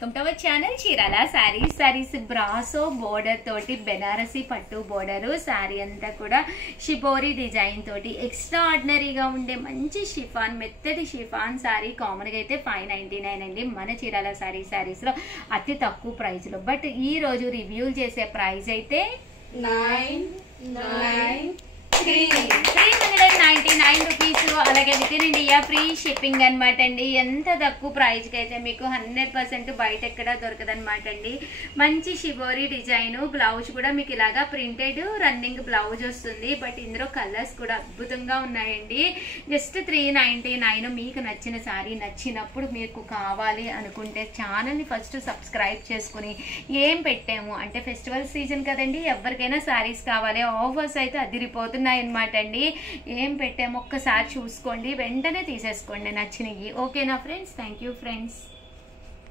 Welcome to our channel Chirala saris brasso border తోటి బెనారసీ పట్టు border sorry అంతా కూడా షిబోరి డిజైన్ తోటి ఎక్స్ట్రా ఆర్డినరీగా ఉండే మంచి షిఫాన్ మెత్తటి షిఫాన్ సారీ కామన్ గా అయితే 599 అండి మన చీరాల సారీస్ లో అతి తక్కువ ప్రైస్ లో. బట్ ఈ రోజు రివ్యూలు చేసే ప్రైస్ అయితే 399 రూపీస్. అలాగే with in India free shipping అనమాట అండి. ఎంత తక్కువ ప్రైస్ కి అయితే మీకు 100% బయట ఎక్కడ దొరకదు అనమాట అండి. మంచి షిబోరి డిజైన్ బ్లౌజ్ కూడా మీకు ఇలాగా ప్రింటెడ్ రన్నింగ్ బ్లౌజ్ వస్తుంది. బట్ ఇందులో కలర్స్ కూడా అద్భుతంగా ఉన్నాయండి. జస్ట్ 399. మీకు నచ్చిన సారీ నచ్చినప్పుడు మీకు కావాలి అనుకుంటే ఛానల్ని ఫస్ట్ సబ్స్క్రైబ్ చేసుకుని ఏం పెట్టాము అంటే ఫెస్టివల్ సీజన్ కదండి, ఎవరికైనా సారీస్ కావాలి, ఆఫర్స్ అయితే అదిరిపోతున్నాయి అనమాట అండి. ఏం పెట్టాము ఒక్కసారి చూసుకోండి, వెంటనే తీసేసుకోండి నచ్చినవి. ఓకేనా ఫ్రెండ్స్? Thank you friends.